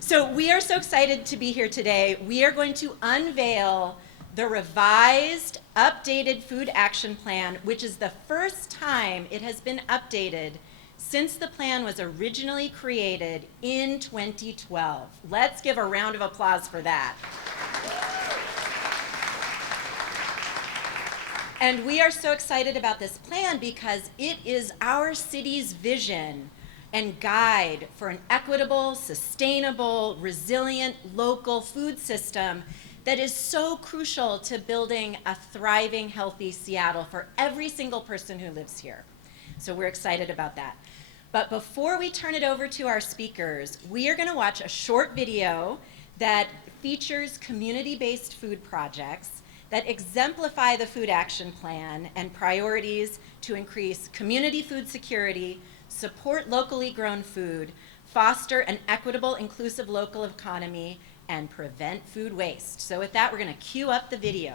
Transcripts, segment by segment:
So we are so excited to be here today. We are going to unveil the revised, updated Food Action Plan, which is the first time it has been updated since the plan was originally created in 2012. Let's give a round of applause for that. And we are so excited about this plan because it is our city's vision and guide for an equitable, sustainable, resilient local food system that is so crucial to building a thriving, healthy Seattle for every single person who lives here. So we're excited about that. But before we turn it over to our speakers, we are going to watch a short video that features community-based food projects that exemplify the Food Action Plan and priorities to increase community food security, support locally grown food, foster an equitable, inclusive local economy, and prevent food waste. So with that, we're going to cue up the video.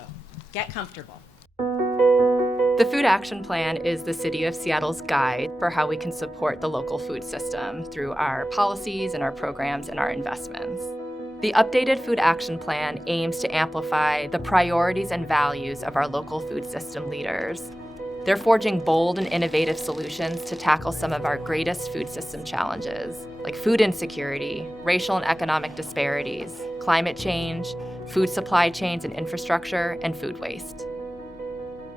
Get comfortable. The Food Action Plan is the City of Seattle's guide for how we can support the local food system through our policies and our programs and our investments. The updated Food Action Plan aims to amplify the priorities and values of our local food system leaders. They're forging bold and innovative solutions to tackle some of our greatest food system challenges, like food insecurity, racial and economic disparities, climate change, food supply chains and infrastructure, and food waste.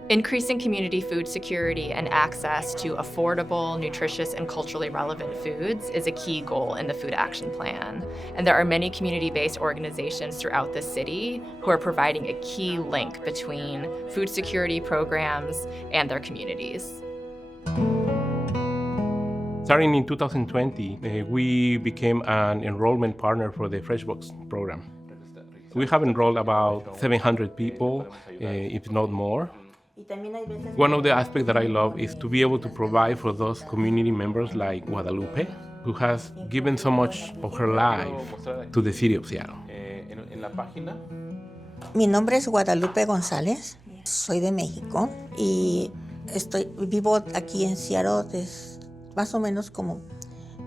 Increasing community food security and access to affordable, nutritious, and culturally relevant foods is a key goal in the Food Action Plan. And there are many community-based organizations throughout the city who are providing a key link between food security programs and their communities. Starting in 2020, we became an enrollment partner for the FreshBox program. We have enrolled about 700 people, if not more. One of the aspects that I love is to be able to provide for those community members like Guadalupe, who has given so much of her life to the city of Seattle. Mi nombre es Guadalupe González, soy de México y vivo aquí en Seattle desde más o menos como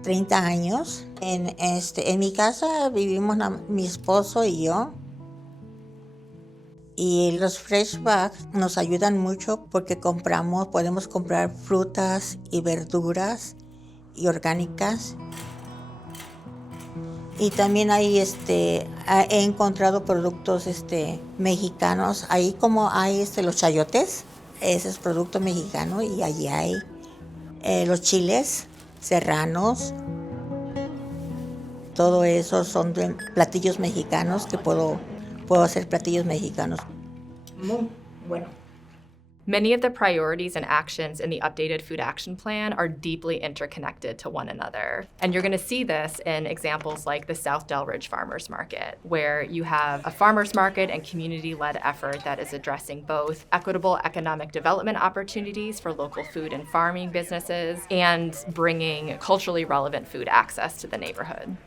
30 años. En mi casa vivimos mi esposo y yo. Y los fresh bags nos ayudan mucho porque podemos comprar frutas y verduras y orgánicas. Y también he encontrado productos mexicanos. Ahí como hay los chayotes, ese es producto mexicano, y allí hay los chiles serranos. Todo eso son platillos mexicanos que puedo hacer platillos mexicanos. Muy bueno. Many of the priorities and actions in the updated Food Action Plan are deeply interconnected to one another. And you're going to see this in examples like the South Delridge Farmers Market, where you have a farmers market and community-led effort that is addressing both equitable economic development opportunities for local food and farming businesses and bringing culturally relevant food access to the neighborhood.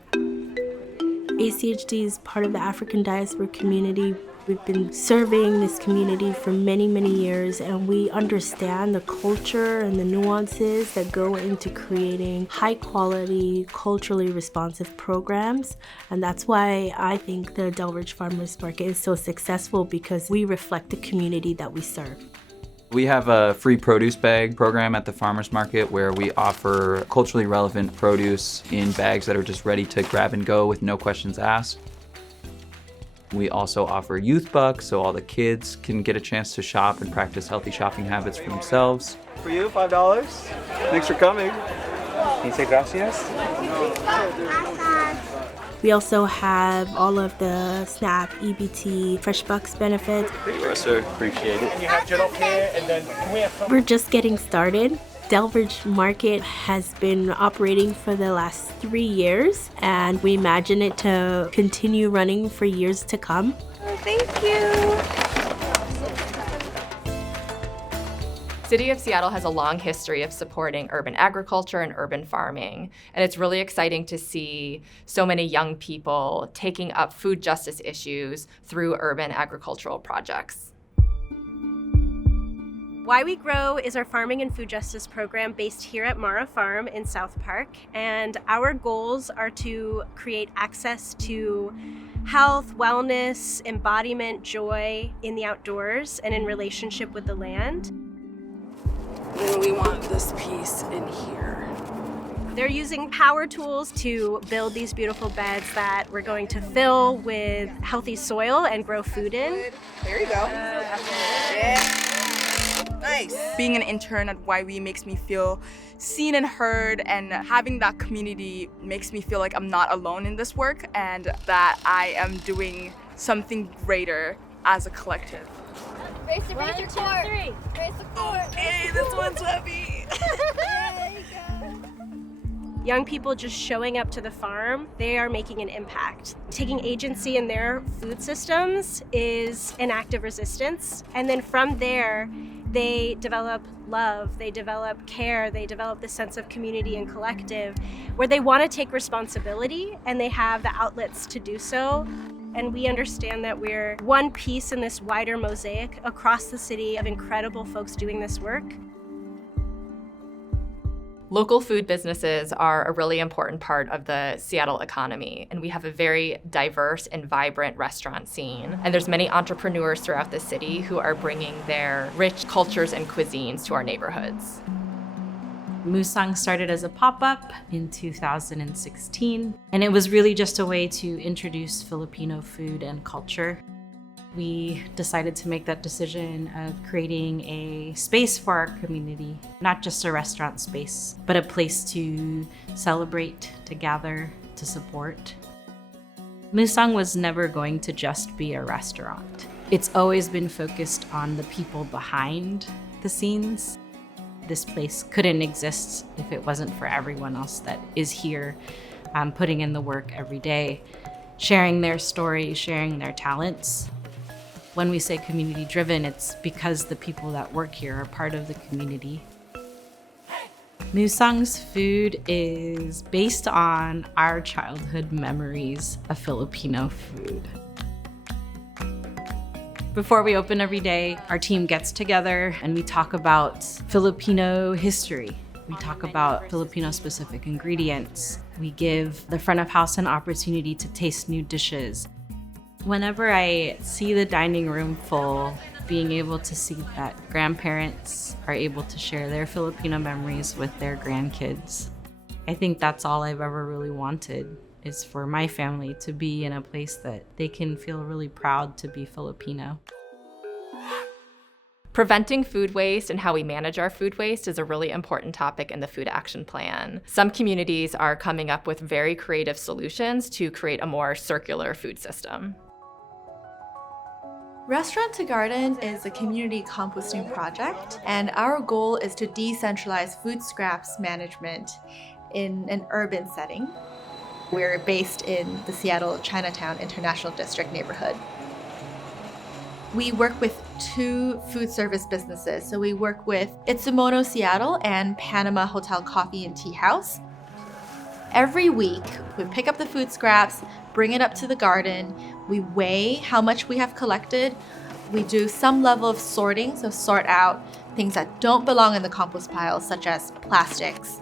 ACHD is part of the African diaspora community. We've been serving this community for many, many years, and we understand the culture and the nuances that go into creating high-quality, culturally responsive programs. And that's why I think the Delridge Farmers Market is so successful, because we reflect the community that we serve. We have a free produce bag program at the farmers market where we offer culturally relevant produce in bags that are just ready to grab and go with no questions asked. We also offer youth bucks, so all the kids can get a chance to shop and practice healthy shopping habits for themselves. For you, $5. Thanks for coming. Can you say gracias? We also have all of the SNAP, EBT, FreshBucks benefits. Thank you, sir. Appreciate it. And you have general care, and then can we have some? We're just getting started. Delridge Market has been operating for the last 3 years, and we imagine it to continue running for years to come. Oh, thank you. City of Seattle has a long history of supporting urban agriculture and urban farming, and it's really exciting to see so many young people taking up food justice issues through urban agricultural projects. Why We Grow is our farming and food justice program based here at Mara Farm in South Park, and our goals are to create access to health, wellness, embodiment, joy in the outdoors and in relationship with the land. And we want this piece in here. They're using power tools to build these beautiful beds that we're going to fill with healthy soil and grow food in. There you go. Yeah. Nice. Being an intern at Why We makes me feel seen and heard, and having that community makes me feel like I'm not alone in this work and that I am doing something greater as a collective. Raise your core. Raise the core. Okay, this one's heavy. Young people just showing up to the farm, they are making an impact. Taking agency in their food systems is an act of resistance. And then from there, they develop love, they develop care, they develop the sense of community and collective, where they want to take responsibility and they have the outlets to do so. And we understand that we're one piece in this wider mosaic across the city of incredible folks doing this work. Local food businesses are a really important part of the Seattle economy, and we have a very diverse and vibrant restaurant scene. And there's many entrepreneurs throughout the city who are bringing their rich cultures and cuisines to our neighborhoods. Musang started as a pop-up in 2016, and it was really just a way to introduce Filipino food and culture. We decided to make that decision of creating a space for our community, not just a restaurant space, but a place to celebrate, to gather, to support. Musang was never going to just be a restaurant. It's always been focused on the people behind the scenes. This place couldn't exist if it wasn't for everyone else that is here, putting in the work every day, sharing their stories, sharing their talents. When we say community driven, it's because the people that work here are part of the community. Musang's food is based on our childhood memories of Filipino food. Before we open every day, our team gets together and we talk about Filipino history. We talk about Filipino-specific ingredients. We give the front of house an opportunity to taste new dishes. Whenever I see the dining room full, being able to see that grandparents are able to share their Filipino memories with their grandkids, I think that's all I've ever really wanted, is for my family to be in a place that they can feel really proud to be Filipino. Preventing food waste and how we manage our food waste is a really important topic in the Food Action Plan. Some communities are coming up with very creative solutions to create a more circular food system. Restaurant to Garden is a community composting project, and our goal is to decentralize food scraps management in an urban setting. We're based in the Seattle Chinatown International District neighborhood. We work with 2 food service businesses. So we work with Itsumono Seattle and Panama Hotel Coffee and Tea House. Every week, we pick up the food scraps, bring it up to the garden, we weigh how much we have collected, we do some level of sorting, so sort out things that don't belong in the compost pile, such as plastics,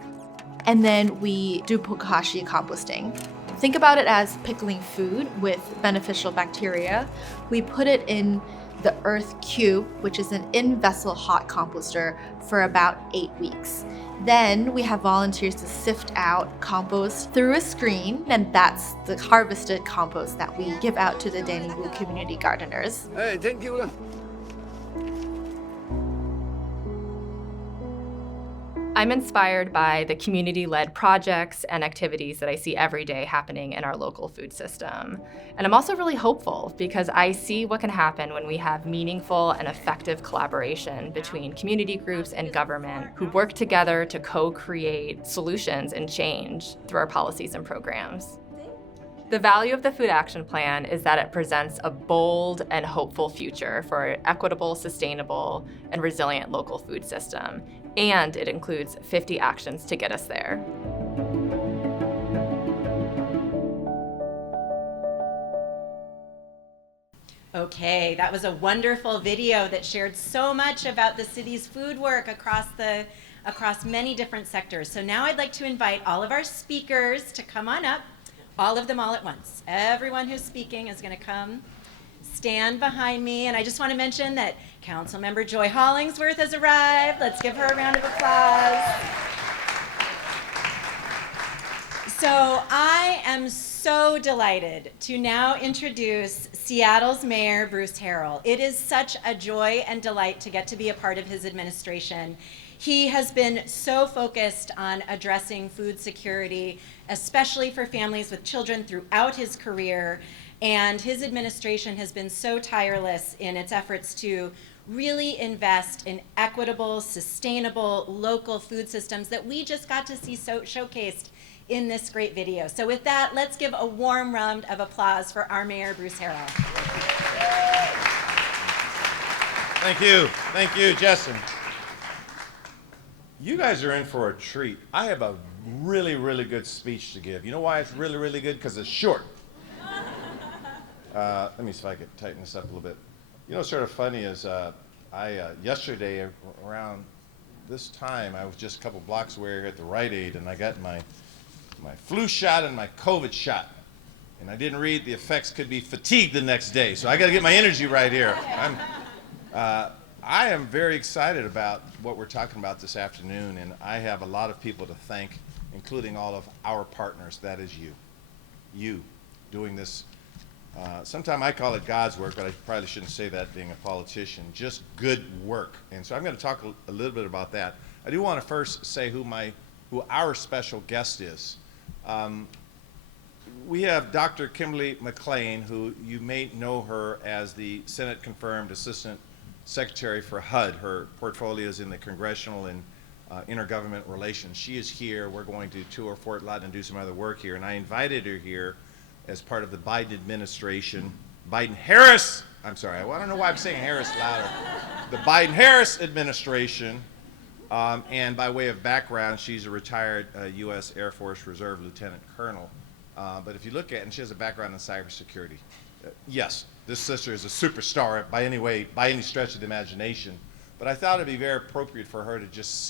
and then we do bokashi composting. Think about it as pickling food with beneficial bacteria. We put it in the earth cube, which is an in-vessel hot composter, for about 8 weeks. Then we have volunteers to sift out compost through a screen, and that's the harvested compost that we give out to the Danny Wu community gardeners. Hey, thank you. I'm inspired by the community-led projects and activities that I see every day happening in our local food system. And I'm also really hopeful because I see what can happen when we have meaningful and effective collaboration between community groups and government who work together to co-create solutions and change through our policies and programs. The value of the Food Action Plan is that it presents a bold and hopeful future for an equitable, sustainable, and resilient local food system. And it includes 50 actions to get us there. Okay, that was a wonderful video that shared so much about the city's food work across many different sectors. So now I'd like to invite all of our speakers to come on up, all of them all at once. Everyone who's speaking is going to come stand behind me, and I just want to mention that Councilmember Joy Hollingsworth has arrived. Let's give her a round of applause. So I am so delighted to now introduce Seattle's Mayor, Bruce Harrell. It is such a joy and delight to get to be a part of his administration. He has been so focused on addressing food security, especially for families with children throughout his career, and his administration has been so tireless in its efforts to really invest in equitable, sustainable, local food systems that we just got to see showcased in this great video. So with that, let's give a warm round of applause for our Mayor, Bruce Harrell. Thank you, Jessyn. You guys are in for a treat. I have a really, really good speech to give. You know why it's really, really good? Because it's short. Let me see if I could tighten this up a little bit. You know what's sort of funny is yesterday around this time, I was just a couple blocks away here at the Rite Aid, and I got my flu shot and my COVID shot. And I didn't read the effects could be fatigue the next day, so I got to get my energy right here. I am very excited about what we're talking about this afternoon, and I have a lot of people to thank, including all of our partners. That is you doing this. Sometimes I call it God's work, but I probably shouldn't say that being a politician. Just good work. And so I'm going to talk a little bit about that. I do want to first say who our special guest is. We have Dr. Kimberly McLean, who you may know her as the Senate-confirmed Assistant Secretary for HUD. Her portfolio is in the Congressional and Intergovernment Relations. She is here. We're going to tour Fort Lauderdale and do some other work here. And I invited her here as part of the Biden administration. Biden-Harris, I'm sorry, I don't know why I'm saying Harris louder. The Biden-Harris administration. And by way of background, she's a retired U.S. Air Force Reserve Lieutenant Colonel. But if you look at it, and she has a background in cybersecurity. Yes, this sister is a superstar by any stretch of the imagination. But I thought it'd be very appropriate for her to just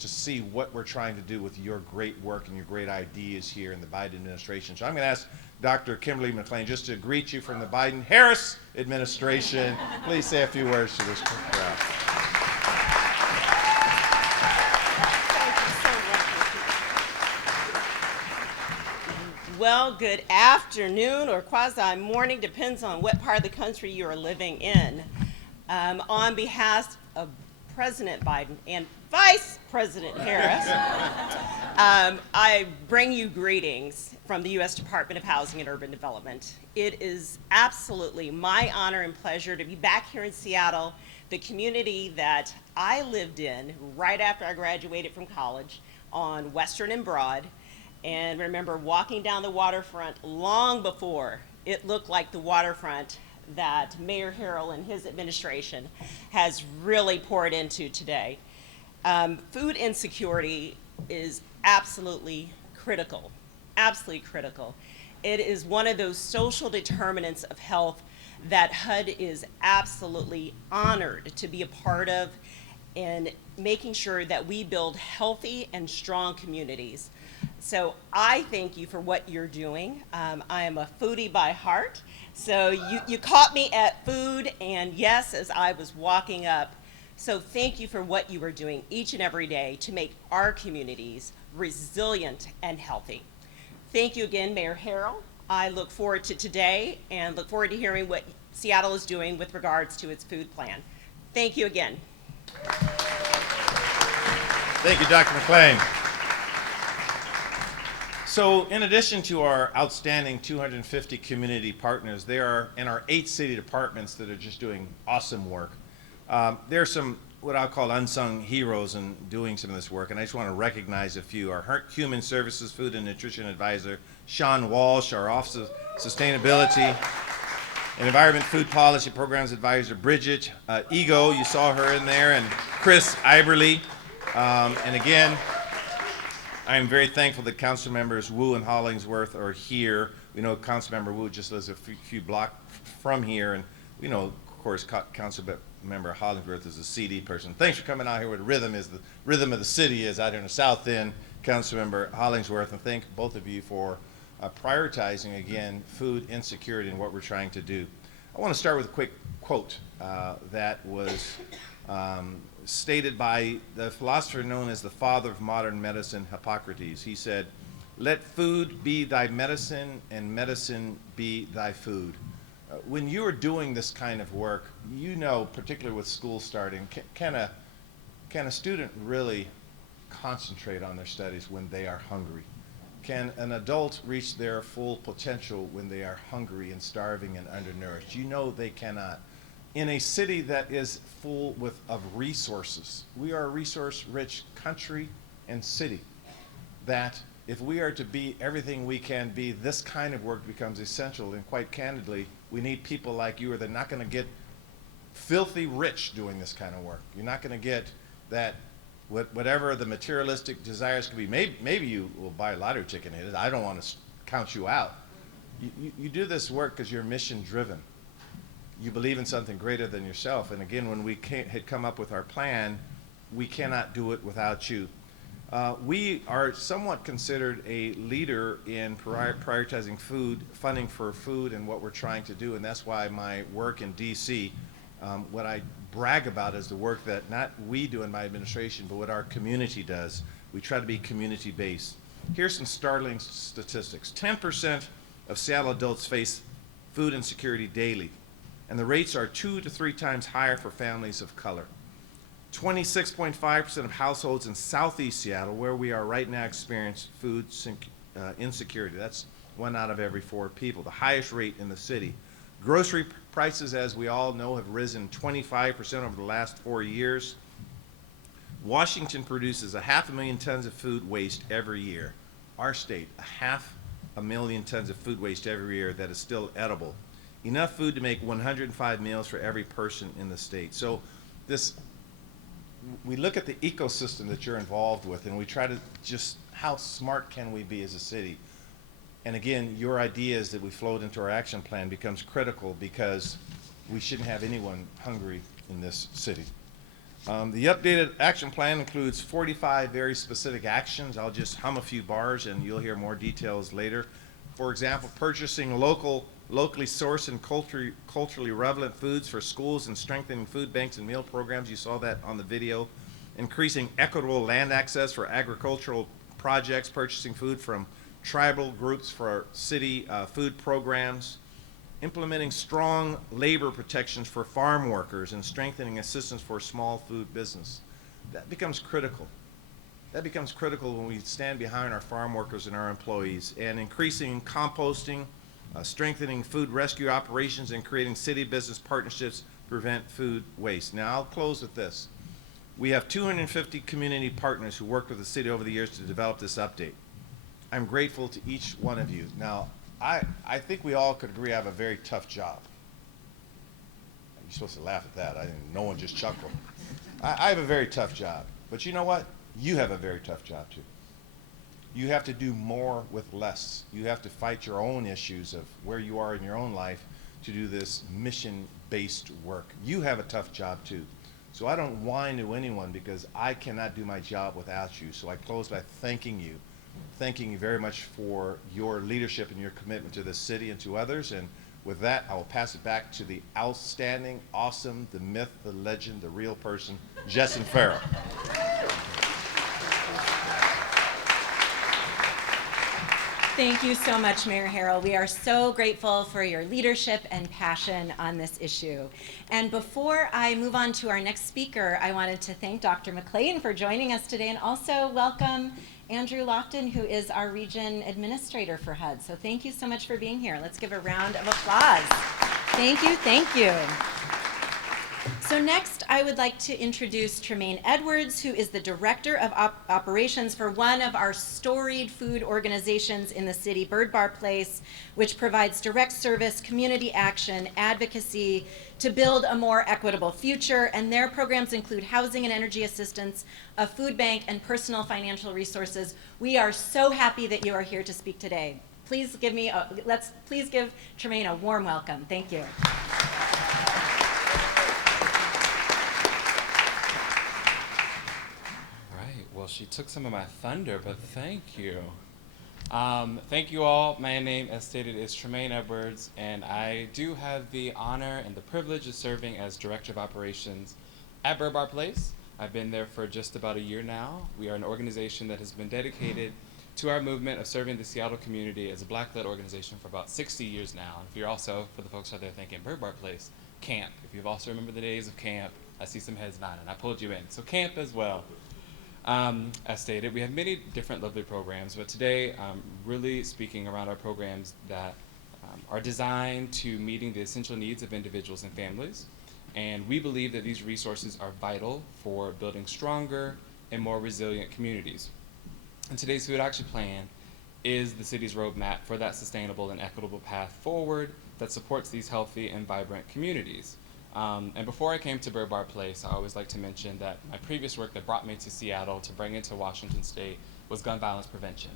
to see what we're trying to do with your great work and your great ideas here in the Biden administration. So I'm going to ask Dr. Kimberly McLean just to greet you from the Biden-Harris administration. Please say a few words to this crowd. Well, good afternoon or quasi-morning, depends on what part of the country you are living in. On behalf of President Biden and Vice President Harris, I bring you greetings from the U.S. Department of Housing and Urban Development. It is absolutely my honor and pleasure to be back here in Seattle, the community that I lived in right after I graduated from college on Western and Broad. And remember walking down the waterfront long before it looked like the waterfront that Mayor Harrell and his administration has really poured into today. Food insecurity is absolutely critical, absolutely critical. It is one of those social determinants of health that HUD is absolutely honored to be a part of in making sure that we build healthy and strong communities. So I thank you for what you're doing. I am a foodie by heart. So you caught me at food, and yes, as I was walking up. So thank you for what you are doing each and every day to make our communities resilient and healthy. Thank you again, Mayor Harrell. I look forward to today and look forward to hearing what Seattle is doing with regards to its food plan. Thank you again. Thank you, Dr. McLean. So in addition to our outstanding 250 community partners, there are in our 8 city departments that are just doing awesome work. There are some what I'll call unsung heroes in doing some of this work, and I just want to recognize a few. Our Human Services Food and Nutrition Advisor, Sean Walsh, our Office of Sustainability and Environment Food Policy Programs Advisor, Bridget Ego, you saw her in there, and Chris Iberly. And again, I am very thankful that Councilmembers Wu and Hollingsworth are here. We know Councilmember Wu just lives a few blocks from here, and we know, of course, Councilmember Hollingsworth is a CD person. Thanks for coming out here where the rhythm of the city is out here in the South End, Councilmember Hollingsworth, and thank both of you for prioritizing, again, food insecurity and what we're trying to do. I want to start with a quick quote that was stated by the philosopher known as the father of modern medicine, Hippocrates. He said, "Let food be thy medicine and medicine be thy food." When you are doing this kind of work, you know, particularly with school starting, can a student really concentrate on their studies when they are hungry? Can an adult reach their full potential when they are hungry and starving and undernourished? You know they cannot. In a city that is full of resources, we are a resource-rich country and city, that if we are to be everything we can be, this kind of work becomes essential. And quite candidly, we need people like you, or they're not going to get filthy rich doing this kind of work. You're not going to get that, whatever the materialistic desires could be. Maybe you will buy a lottery ticket in it. I don't want to count you out. You do this work because you're mission driven. You believe in something greater than yourself. And again, when we had come up with our plan, we cannot do it without you. We are somewhat considered a leader in prioritizing funding for food and what we're trying to do, and that's why my work in DC, what I brag about is the work that not we do in my administration, but what our community does. We try to be community-based. Here's some startling statistics. 10% of Seattle adults face food insecurity daily, and the rates are 2 to 3 times higher for families of color. 26.5% of households in Southeast Seattle, where we are right now, experience food insecurity. That's 1 out of every 4 people, the highest rate in the city. Grocery prices, as we all know, have risen 25% over the last 4 years. Washington produces 500,000 tons of food waste every year. Our state, 500,000 tons of food waste every year that is still edible. Enough food to make 105 meals for every person in the state. So we look at the ecosystem that you're involved with, and we try to just, how smart can we be as a city? And again, your ideas that we flowed into our action plan becomes critical, because we shouldn't have anyone hungry in this city. The updated action plan includes 45 very specific actions. I'll just hum a few bars and you'll hear more details later. For example, purchasing locally sourced and culturally relevant foods for schools, and strengthening food banks and meal programs. You saw that on the video. Increasing equitable land access for agricultural projects, purchasing food from tribal groups for city food programs. Implementing strong labor protections for farm workers, and strengthening assistance for small food business. That becomes critical. That becomes critical when we stand behind our farm workers and our employees. And increasing composting, strengthening food rescue operations, and creating city business partnerships to prevent food waste. Now, I'll close with this. We have 250 community partners who worked with the city over the years to develop this update. I'm grateful to each one of you. Now, I think we all could agree I have a very tough job. You're supposed to laugh at that. No one just chuckled. I have a very tough job. But you know what? You have a very tough job too. You have to do more with less. You have to fight your own issues of where you are in your own life to do this mission-based work. You have a tough job too. So I don't whine to anyone, because I cannot do my job without you. So I close by thanking you very much for your leadership and your commitment to the city and to others. And with that, I will pass it back to the outstanding, awesome, the myth, the legend, the real person, Jessyn Farrell. Thank you so much, Mayor Harrell. We are so grateful for your leadership and passion on this issue. And before I move on to our next speaker, I wanted to thank Dr. McLean for joining us today, and also welcome Andrew Lofton, who is our region administrator for HUD. So thank you so much for being here. Let's give a round of applause. Thank you, thank you. So next, I would like to introduce Tremayne Edwards, who is the Director of Operations for one of our storied food organizations in the city, Byrd Barr Place, which provides direct service, community action, advocacy to build a more equitable future. And their programs include housing and energy assistance, a food bank, and personal financial resources. We are so happy that you are here to speak today. Please give Tremayne a warm welcome. Thank you. Right, well, she took some of my thunder, but thank you. Thank you all. My name, as stated, is Tremayne Edwards, and I do have the honor and the privilege of serving as Director of Operations at Byrd Place. I've been there for just about a year now. We are an organization that has been dedicated to our movement of serving the Seattle community as a Black-led organization for about 60 years now. And if you're also, for the folks out there thinking, Byrd Place, camp. If you've also remembered the days of camp, I see some heads nodding. I pulled you in. So camp as well. As stated, we have many different lovely programs, but today I'm really speaking around our programs that are designed to meeting the essential needs of individuals and families. And we believe that these resources are vital for building stronger and more resilient communities. And today's Food Action Plan is the city's roadmap for that sustainable and equitable path forward that supports these healthy and vibrant communities. And before I came to Byrd Place, I always like to mention that my previous work that brought me to Seattle to bring it to Washington State was gun violence prevention.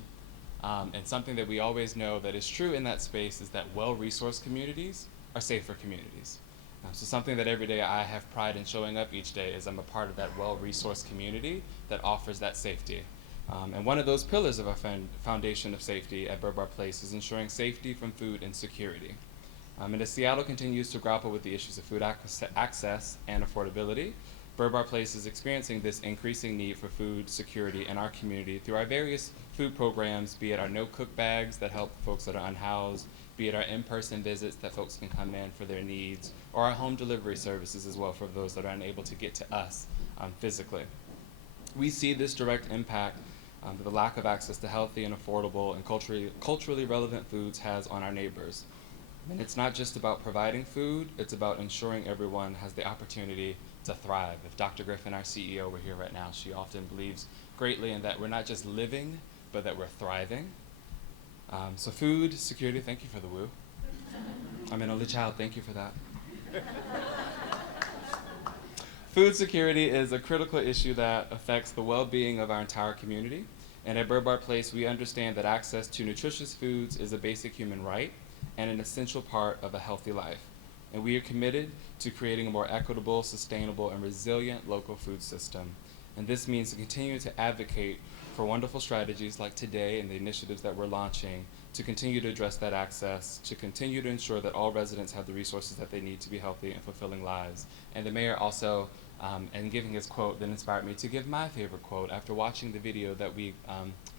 And something that we always know that is true in that space is that well-resourced communities are safer communities. So something that every day I have pride in showing up each day is I'm a part of that well-resourced community that offers that safety. And one of those pillars of our foundation of safety at Byrd Place is ensuring safety from food insecurity. And as Seattle continues to grapple with the issues of food access and affordability, Byrd Place is experiencing this increasing need for food security in our community through our various food programs, be it our no-cook bags that help folks that are unhoused, be it our in-person visits that folks can come in for their needs, or our home delivery services as well for those that are unable to get to us physically. We see this direct impact that the lack of access to healthy and affordable and culturally relevant foods has on our neighbors. And it's not just about providing food, it's about ensuring everyone has the opportunity to thrive. If Dr. Griffin, our CEO, were here right now, she often believes greatly in that we're not just living, but that we're thriving. So food security, thank you for the woo. I'm an only child, thank you for that. Food security is a critical issue that affects the well-being of our entire community. And at Byrd Place, we understand that access to nutritious foods is a basic human right and an essential part of a healthy life. And we are committed to creating a more equitable, sustainable, and resilient local food system. And this means to continue to advocate for wonderful strategies like today and the initiatives that we're launching to continue to address that access, to continue to ensure that all residents have the resources that they need to be healthy and fulfilling lives. And the mayor also, and giving his quote that inspired me to give my favorite quote after watching the video that we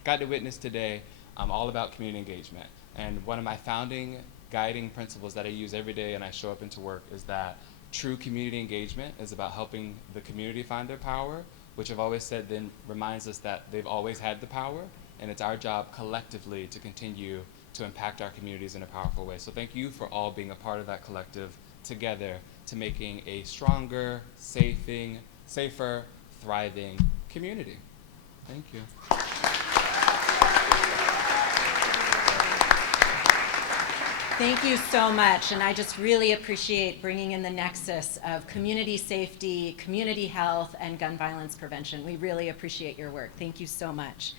got to witness today, all about community engagement. And one of my founding guiding principles that I use every day and I show up into work is that true community engagement is about helping the community find their power, which I've always said then reminds us that they've always had the power, and it's our job collectively to continue to impact our communities in a powerful way. So thank you for all being a part of that collective together to making a stronger, safer, thriving community. Thank you. Thank you so much, and I just really appreciate bringing in the nexus of community safety, community health, and gun violence prevention. We really appreciate your work. Thank you so much.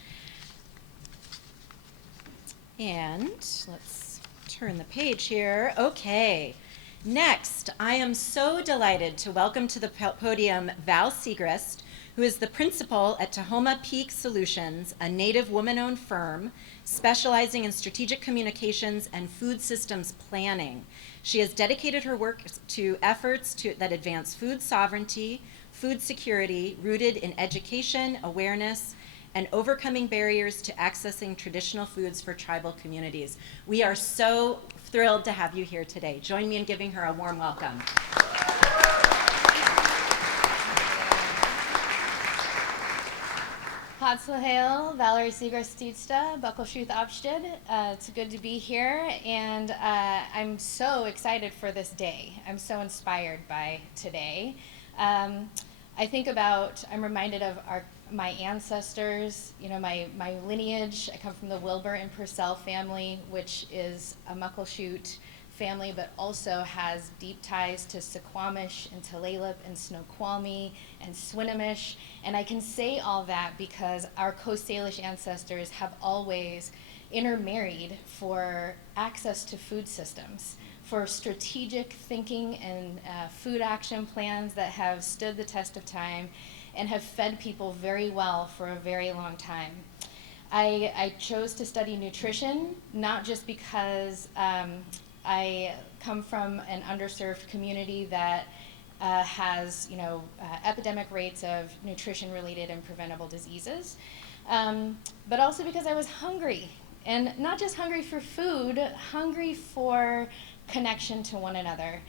And let's turn the page here. Okay, next, I am so delighted to welcome to the podium Val Segrest, who is the principal at Tahoma Peak Solutions, a Native woman-owned firm specializing in strategic communications and food systems planning. She has dedicated her work to efforts that advance food sovereignty, food security, rooted in education, awareness, and overcoming barriers to accessing traditional foods for tribal communities. We are so thrilled to have you here today. Join me in giving her a warm welcome. Hatzlahale, Valerie Segrest Tietsta, Buckelshuth Opsted. It's good to be here, and I'm so excited for this day. I'm so inspired by today. I'm reminded of my ancestors, my lineage. I come from the Wilbur and Purcell family, which is a Muckleshoot family, but also has deep ties to Suquamish and Tulalip and Snoqualmie and Swinomish. And I can say all that because our Coast Salish ancestors have always intermarried for access to food systems, for strategic thinking and food action plans that have stood the test of time and have fed people very well for a very long time. I chose to study nutrition, not just because I come from an underserved community that has, epidemic rates of nutrition-related and preventable diseases, but also because I was hungry. And not just hungry for food, hungry for connection to one another,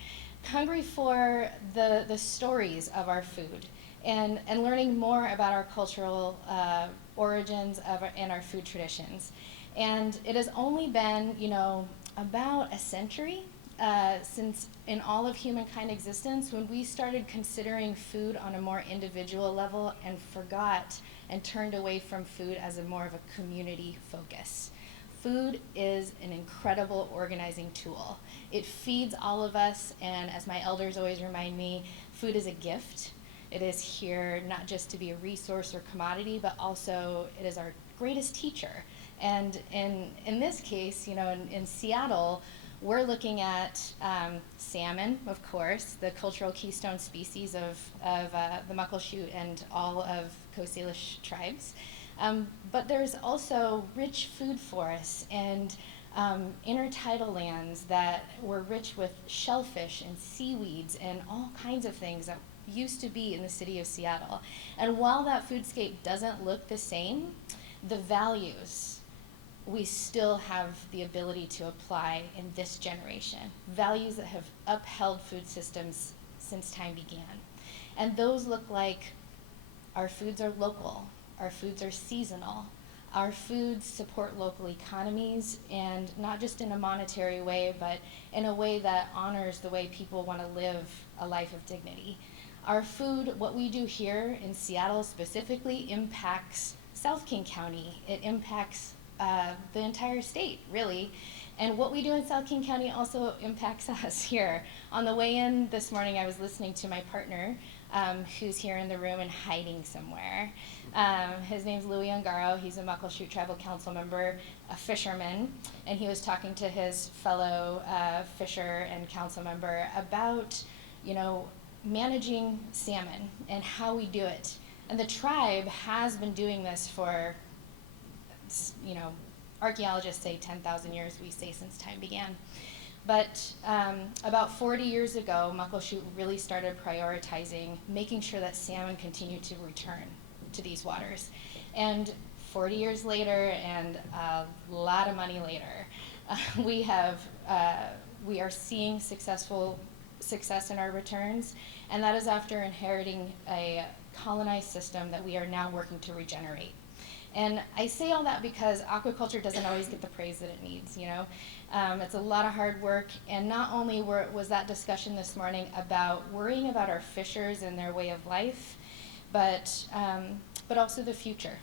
hungry for the stories of our food, and learning more about our cultural origins and our food traditions. And it has only been, about a century since in all of humankind existence when we started considering food on a more individual level and forgot and turned away from food as a more of a community focus. Food is an incredible organizing tool. It feeds all of us, and as my elders always remind me, food is a gift. It is here not just to be a resource or commodity, but also it is our greatest teacher. And in this case, in Seattle, we're looking at salmon, of course, the cultural keystone species of the Muckleshoot and all of Coast Salish tribes. But there's also rich food forests and intertidal lands that were rich with shellfish and seaweeds and all kinds of things that used to be in the city of Seattle. And while that foodscape doesn't look the same, the values we still have the ability to apply in this generation, values that have upheld food systems since time began. And those look like our foods are local, our foods are seasonal, our foods support local economies, and not just in a monetary way, but in a way that honors the way people want to live a life of dignity. Our food, what we do here in Seattle specifically, impacts South King County. It impacts the entire state, really. And what we do in South King County also impacts us here. On the way in this morning, I was listening to my partner, who's here in the room and hiding somewhere. His name's Louis Ungaro. He's a Muckleshoot Tribal Council member, a fisherman, and he was talking to his fellow fisher and council member about, managing salmon and how we do it. And the tribe has been doing this for, archaeologists say 10,000 years, we say since time began. But about 40 years ago, Muckleshoot really started prioritizing making sure that salmon continued to return to these waters. And 40 years later, and a lot of money later, we are seeing success in our returns, and that is after inheriting a colonized system that we are now working to regenerate. And I say all that because aquaculture doesn't always get the praise that it needs, It's a lot of hard work, and not only was that discussion this morning about worrying about our fishers and their way of life, but also the future.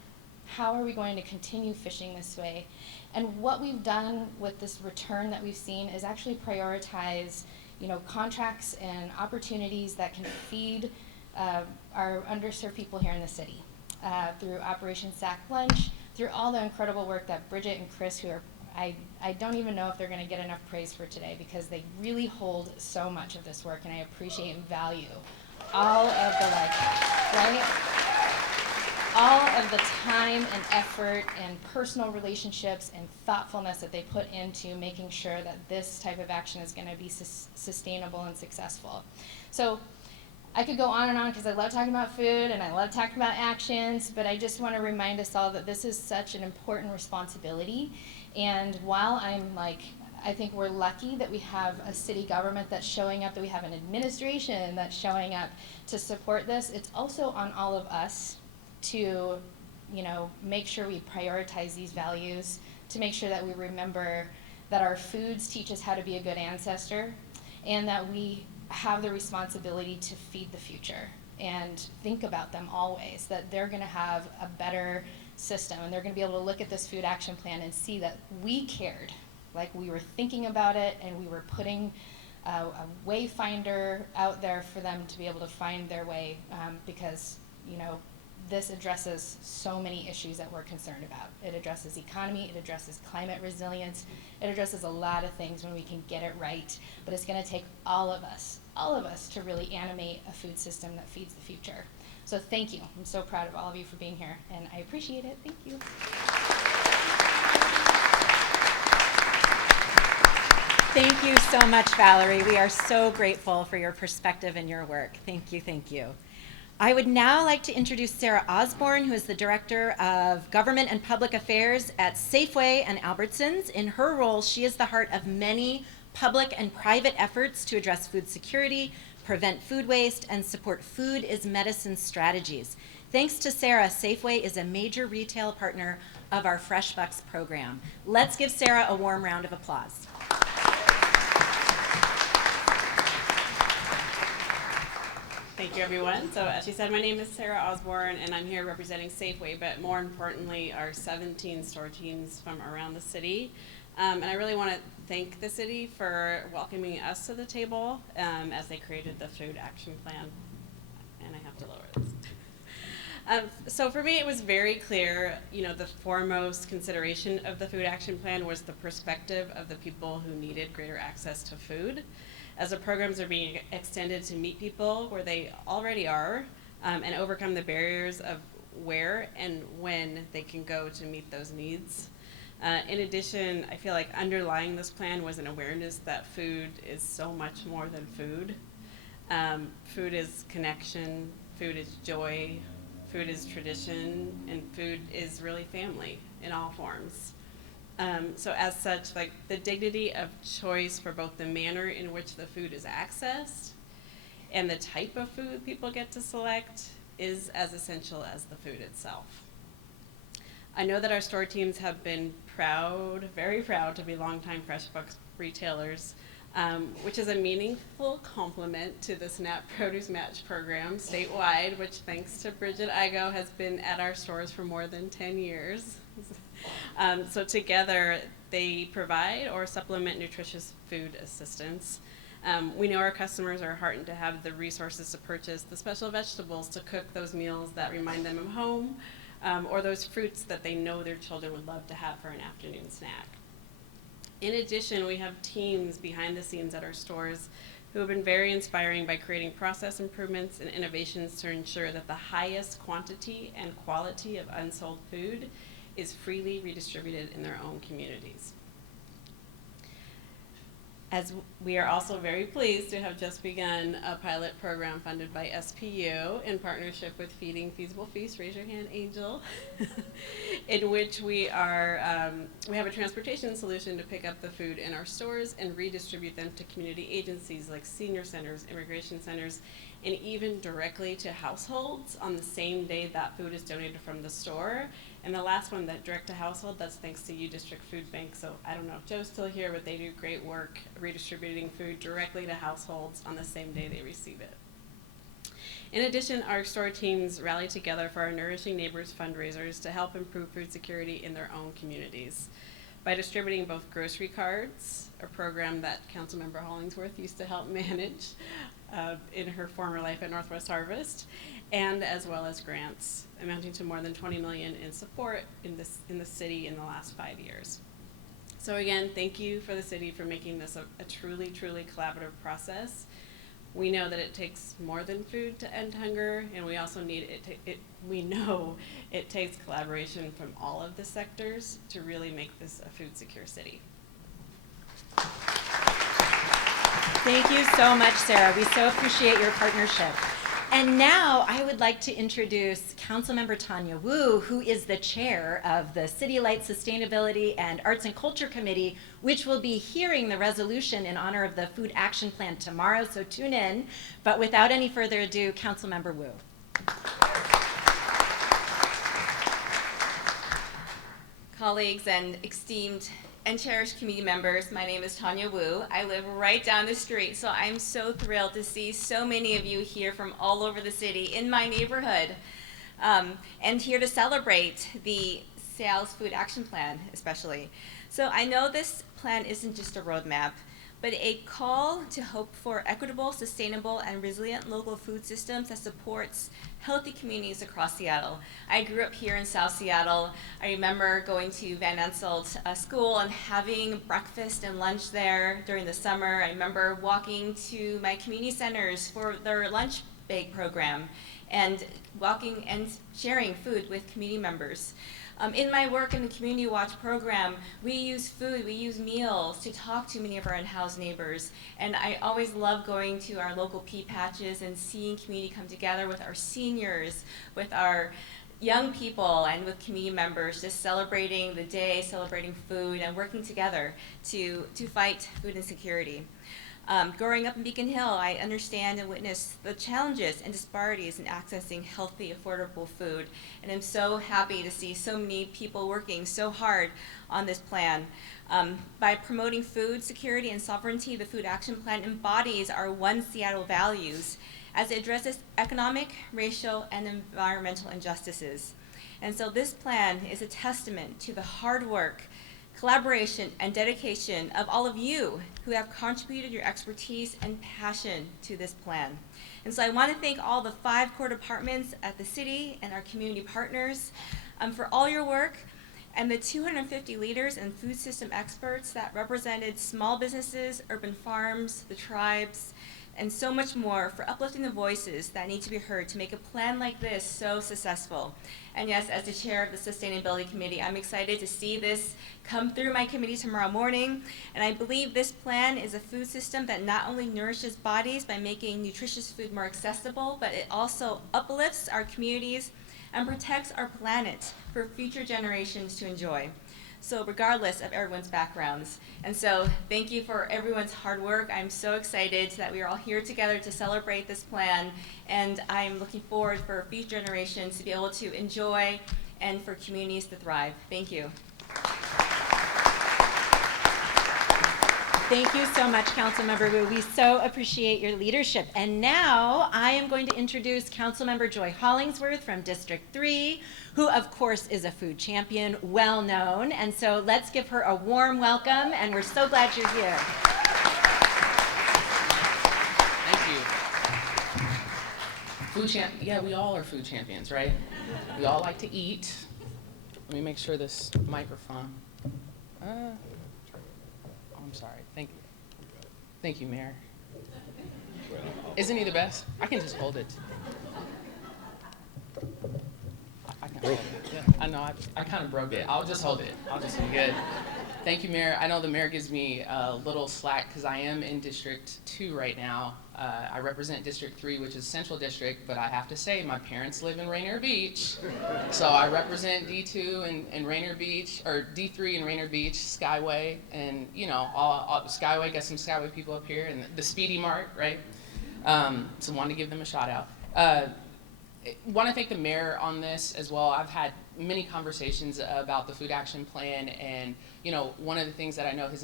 How are we going to continue fishing this way? And what we've done with this return that we've seen is actually prioritize, contracts and opportunities that can feed our underserved people here in the city. Through Operation Sack Lunch, through all the incredible work that Bridget and Chris, who are, I don't even know if they're going to get enough praise for today because they really hold so much of this work, and I appreciate and value all of the all of the time and effort and personal relationships and thoughtfulness that they put into making sure that this type of action is going to be sustainable and successful. So I could go on and on because I love talking about food and I love talking about actions, but I just want to remind us all that this is such an important responsibility. And while I think we're lucky that we have a city government that's showing up, that we have an administration that's showing up to support this, it's also on all of us to, make sure we prioritize these values, to make sure that we remember that our foods teach us how to be a good ancestor, and that we have the responsibility to feed the future and think about them always, that they're going to have a better system, and they're going to be able to look at this food action plan and see that we cared, like we were thinking about it, and we were putting a wayfinder out there for them to be able to find their way, because this addresses so many issues that we're concerned about. It addresses economy, it addresses climate resilience, it addresses a lot of things when we can get it right, but it's gonna take all of us to really animate a food system that feeds the future. So thank you. I'm so proud of all of you for being here, and I appreciate it. Thank you. Thank you so much, Valerie. We are so grateful for your perspective and your work. Thank you, thank you. I would now like to introduce Sara Osborne, who is the Director of Government and Public Affairs at Safeway and Albertsons. In her role, she is the heart of many public and private efforts to address food security, prevent food waste, and support food is medicine strategies. Thanks to Sara, Safeway is a major retail partner of our Fresh Bucks program. Let's give Sara a warm round of applause. Thank you, everyone. So as she said, my name is Sara Osborne, and I'm here representing Safeway, but more importantly, our 17 store teams from around the city. And I really want to thank the city for welcoming us to the table as they created the Food Action Plan. And I have to lower this. So for me, it was very clear, the foremost consideration of the Food Action Plan was the perspective of the people who needed greater access to food, as the programs are being extended to meet people where they already are and overcome the barriers of where and when they can go to meet those needs. In addition, I feel like underlying this plan was an awareness that food is so much more than food. Food is connection, food is joy, food is tradition, and food is really family in all forms. So as such, like the dignity of choice for both the manner in which the food is accessed and the type of food people get to select is as essential as the food itself. I know that our store teams have been proud, very proud to be longtime Fresh Bucks retailers, which is a meaningful compliment to the SNAP Produce Match program statewide, which thanks to Bridget Igo has been at our stores for more than 10 years. So together they provide or supplement nutritious food assistance. We know our customers are heartened to have the resources to purchase the special vegetables to cook those meals that remind them of home, or those fruits that they know their children would love to have for an afternoon snack. In addition, we have teams behind the scenes at our stores who have been very inspiring by creating process improvements and innovations to ensure that the highest quantity and quality of unsold food is freely redistributed in their own communities. As we are also very pleased to have just begun a pilot program funded by SPU in partnership with Feeding Feasible Feast, raise your hand, Angel, in which we have a transportation solution to pick up the food in our stores and redistribute them to community agencies like senior centers, immigration centers, and even directly to households on the same day that food is donated from the store. And the last one, that direct to household, that's thanks to U District Food Bank. So I don't know if Joe's still here, but they do great work redistributing food directly to households on the same day they receive it. In addition, our store teams rally together for our Nourishing Neighbors fundraisers to help improve food security in their own communities by distributing both grocery cards, a program that Councilmember Hollingsworth used to help manage in her former life at Northwest Harvest, and as well as grants amounting to more than $20 million in support in the city in the last 5 years. So again, thank you for the city for making this a truly, truly collaborative process. We know that it takes more than food to end hunger, and we also we know it takes collaboration from all of the sectors to really make this a food secure city. Thank you so much, Sara. We so appreciate your partnership. And now I would like to introduce Councilmember Tanya Wu, who is the chair of the City Light Sustainability and Arts and Culture Committee, which will be hearing the resolution in honor of the Food Action Plan tomorrow, so tune in. But without any further ado, Councilmember Wu. Colleagues and esteemed and cherished community members, my name is Tanya Wu. I live right down the street, so I'm so thrilled to see so many of you here from all over the city in my neighborhood, and here to celebrate the Sales Food Action Plan especially. So I know this plan isn't just a roadmap, but a call to hope for equitable, sustainable, and resilient local food systems that supports healthy communities across Seattle. I grew up here in South Seattle. I remember going to Van Anseld School and having breakfast and lunch there during the summer. I remember walking to my community centers for their lunch bag program and walking and sharing food with community members. In my work in the Community Watch program, we use food, we use meals to talk to many of our unhoused neighbors. And I always love going to our local pea patches and seeing community come together with our seniors, with our young people, and with community members, just celebrating the day, celebrating food, and working together to fight food insecurity. Growing up in Beacon Hill, I understand and witness the challenges and disparities in accessing healthy, affordable food, and I'm so happy to see so many people working so hard on this plan. By promoting food security and sovereignty, the Food Action Plan embodies our One Seattle values as it addresses economic, racial, and environmental injustices. And so this plan is a testament to the hard work, collaboration, and dedication of all of you who have contributed your expertise and passion to this plan. And so I want to thank all the 5 core departments at the city and our community partners for all your work, and the 250 leaders and food system experts that represented small businesses, urban farms, the tribes, and so much more for uplifting the voices that need to be heard to make a plan like this so successful. And yes, as the chair of the Sustainability Committee, I'm excited to see this come through my committee tomorrow morning. And I believe this plan is a food system that not only nourishes bodies by making nutritious food more accessible, but it also uplifts our communities and protects our planet for future generations to enjoy. So regardless of everyone's backgrounds. And so thank you for everyone's hard work. I'm so excited that we are all here together to celebrate this plan, and I'm looking forward for future generations to be able to enjoy and for communities to thrive. Thank you. Thank you so much, Councilmember Wu. We so appreciate your leadership. And now I am going to introduce Councilmember Joy Hollingsworth from District 3, who of course is a food champion, well known. And so let's give her a warm welcome, and we're so glad you're here. Thank you. Food champ, yeah, we all are food champions, right? We all like to eat. Let me make sure this microphone. I'm sorry. Thank you. Thank you, Mayor. Isn't he the best? I can just hold it. I can hold it. Yeah, I know. I kind of broke it. I'll just hold it. I'll just be good. Thank you, Mayor. I know the mayor gives me a little slack because I am in District 2 right now. I represent District 3, which is Central District, but I have to say my parents live in Rainier Beach. So I represent D2 and Rainier Beach, or D3 and Rainier Beach, Skyway, and you know, all Skyway, got some Skyway people up here, and the Speedy Mart, right? So wanted to give them a shout out. Want to thank the mayor on this as well. I've had many conversations about the Food Action Plan, and you know, one of the things that I know his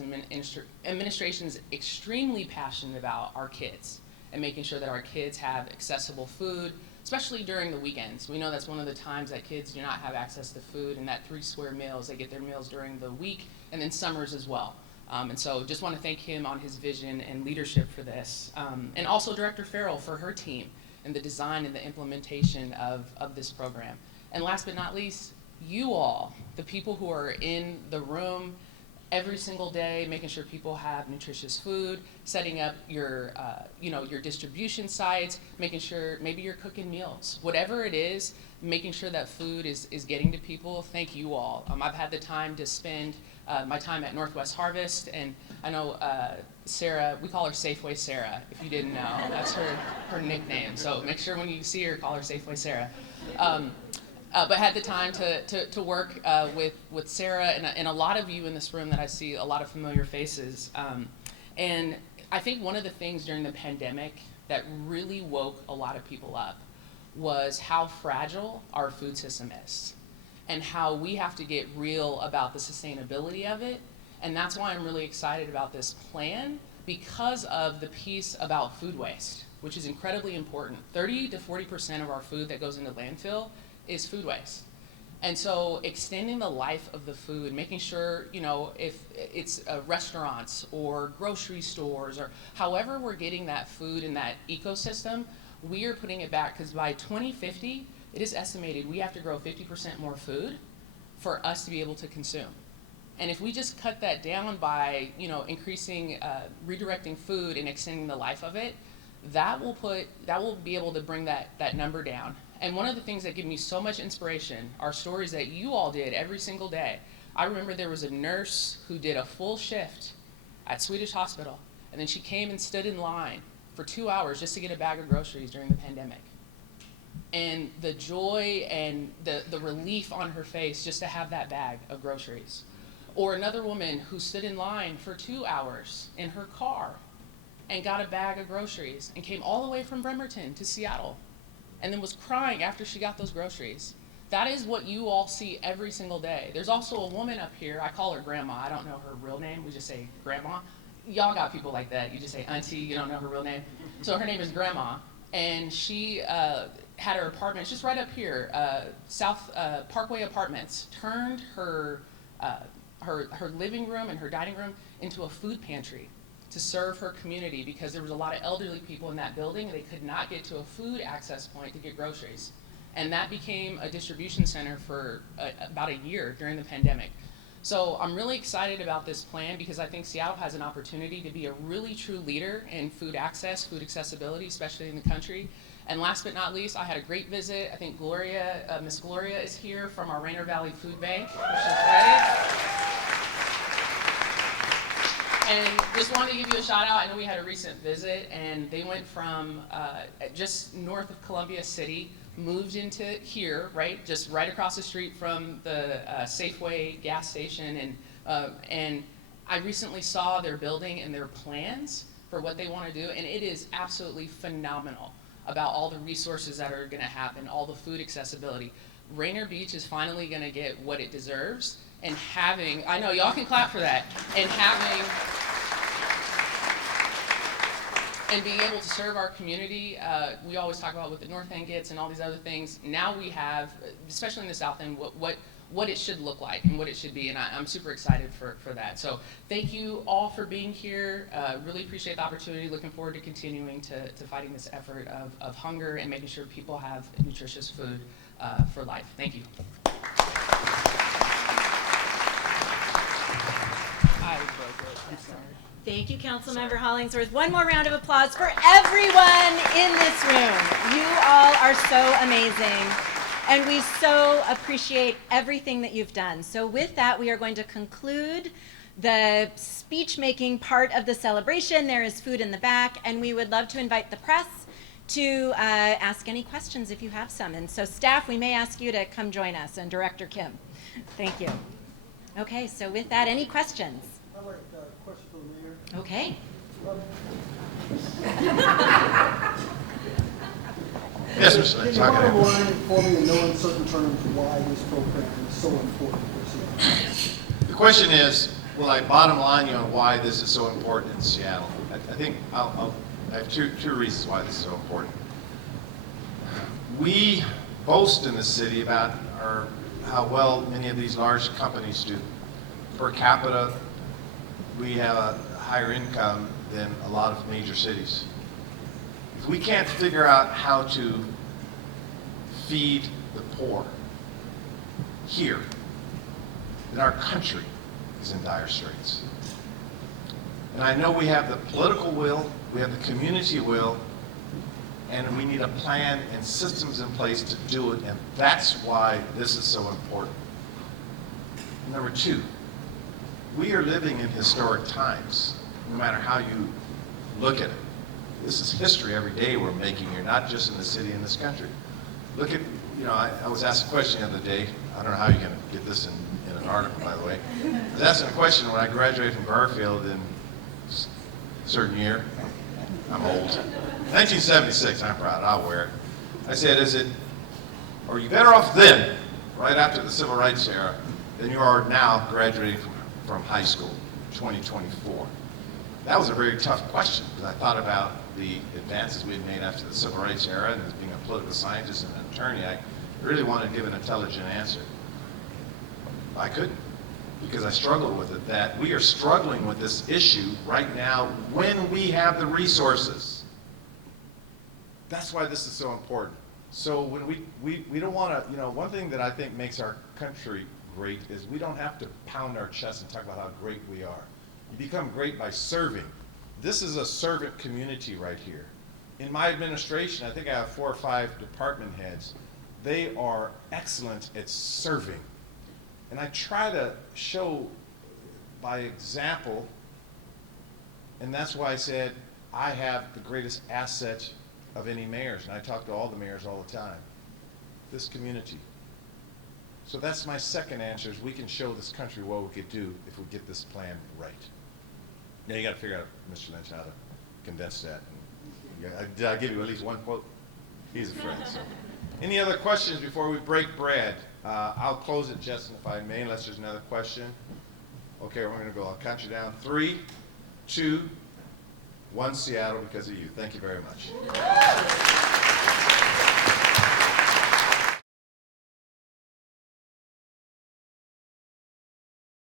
administration is extremely passionate about are kids and making sure that our kids have accessible food, especially during the weekends. We know that's one of the times that kids do not have access to food, and that 3 square meals, they get their meals during the week and then summers as well. And so just want to thank him on his vision and leadership for this. And also Director Farrell for her team and the design and the implementation of this program. And last but not least, you all, the people who are in the room every single day, making sure people have nutritious food, setting up your, your distribution sites, making sure maybe you're cooking meals, whatever it is, making sure that food is getting to people. Thank you all. I've had the time to spend my time at Northwest Harvest, and I know Sara, we call her Safeway Sara, if you didn't know. That's her nickname. So make sure when you see her, call her Safeway Sara. But had the time to work with Sara and a lot of you in this room that I see, a lot of familiar faces. And I think one of the things during the pandemic that really woke a lot of people up was how fragile our food system is and how we have to get real about the sustainability of it. And that's why I'm really excited about this plan, because of the piece about food waste, which is incredibly important. 30 to 40% of our food that goes into landfill is food waste. And so extending the life of the food, making sure, you know, if it's restaurants or grocery stores or however we're getting that food in that ecosystem, we are putting it back, because by 2050, it is estimated we have to grow 50% more food for us to be able to consume. And if we just cut that down by, you know, increasing, redirecting food and extending the life of it, that will be able to bring that number down. And one of the things that give me so much inspiration are stories that you all did every single day. I remember there was a nurse who did a full shift at Swedish Hospital, and then she came and stood in line for 2 hours just to get a bag of groceries during the pandemic. And the joy and the relief on her face just to have that bag of groceries. Or another woman who stood in line for 2 hours in her car and got a bag of groceries and came all the way from Bremerton to Seattle and then was crying after she got those groceries. That is what you all see every single day. There's also a woman up here, I call her Grandma. I don't know her real name, we just say Grandma. Y'all got people like that, you just say Auntie, you don't know her real name. So her name is Grandma, and she had her apartment, just right up here, South Parkway Apartments, turned her living room and her dining room into a food pantry to serve her community, because there was a lot of elderly people in that building and they could not get to a food access point to get groceries. And that became a distribution center for about a year during the pandemic. So I'm really excited about this plan, because I think Seattle has an opportunity to be a really true leader in food access, food accessibility, especially in the country. And last but not least, I had a great visit. I think Gloria, Miss Gloria is here from our Rainier Valley Food Bank, which is great. And just wanted to give you a shout out. I know we had a recent visit, and they went from just north of Columbia City, moved into here, right, just right across the street from the Safeway gas station, and I recently saw their building and their plans for what they want to do, and it is absolutely phenomenal about all the resources that are going to happen, all the food accessibility. Rainier Beach is finally going to get what it deserves, and having, I know y'all can clap for that, and having, and being able to serve our community. We always talk about what the North End gets and all these other things. Now we have, especially in the South End, what it should look like and what it should be, and I'm super excited for that. So thank you all for being here. Really appreciate the opportunity. Looking forward to continuing to fighting this effort of hunger and making sure people have nutritious food for life. Thank you. I'm sorry. Thank you, Councilmember Hollingsworth. One more round of applause for everyone in this room. You all are so amazing, and we so appreciate everything that you've done. So with that, we are going to conclude the speech-making part of the celebration. There is food in the back, and we would love to invite the press to ask any questions if you have some. And so staff, we may ask you to come join us, and Director Kim. Thank you. Okay, so with that, any questions? I'd like a question for the mayor. Okay. Yes, Mr. Lynch, how can I help? Bottom line for me in no uncertain terms why this program is so important for Seattle. The question is, will I bottom line you on why this is so important in Seattle? I think I have two reasons why this is so important. We boast in the city about how well many of these large companies do. Per capita, we have a higher income than a lot of major cities. If we can't figure out how to feed the poor here, then our country is in dire straits. And I know we have the political will, we have the community will, and we need a plan and systems in place to do it, and that's why this is so important. Number two, we are living in historic times, no matter how you look at it. This is history every day we're making here, not just in the city, in this country. Look at, I was asked a question the other day. I don't know how you're going to get this in an article, by the way. I was asking a question when I graduated from Garfield in a certain year. I'm old. 1976, I'm proud, I'll wear it. I said, are you better off then, right after the Civil Rights era, than you are now graduating from high school, 2024? That was a very tough question, because I thought about the advances we had made after the Civil Rights era, and as being a political scientist and an attorney, I really wanted to give an intelligent answer. I couldn't, because I struggled with it, that we are struggling with this issue right now when we have the resources. That's why this is so important. So when we don't want to, one thing that I think makes our country great is we don't have to pound our chest and talk about how great we are. You become great by serving. This is a servant community right here. In my administration, I think I have 4 or 5 department heads. They are excellent at serving. And I try to show by example, and that's why I said I have the greatest asset of any mayors, and I talk to all the mayors all the time, this community. So that's my second answer, is we can show this country what we could do if we get this plan right. Now you got to figure out, Mr. Lynch, how to condense that. And, did I give you at least one quote? He's a friend. So. Any other questions before we break bread? I'll close it, Jessyn, if I may, unless there's another question. Okay, we're going to go. I'll count you down. 3, 2, 1, Seattle, because of you. Thank you very much.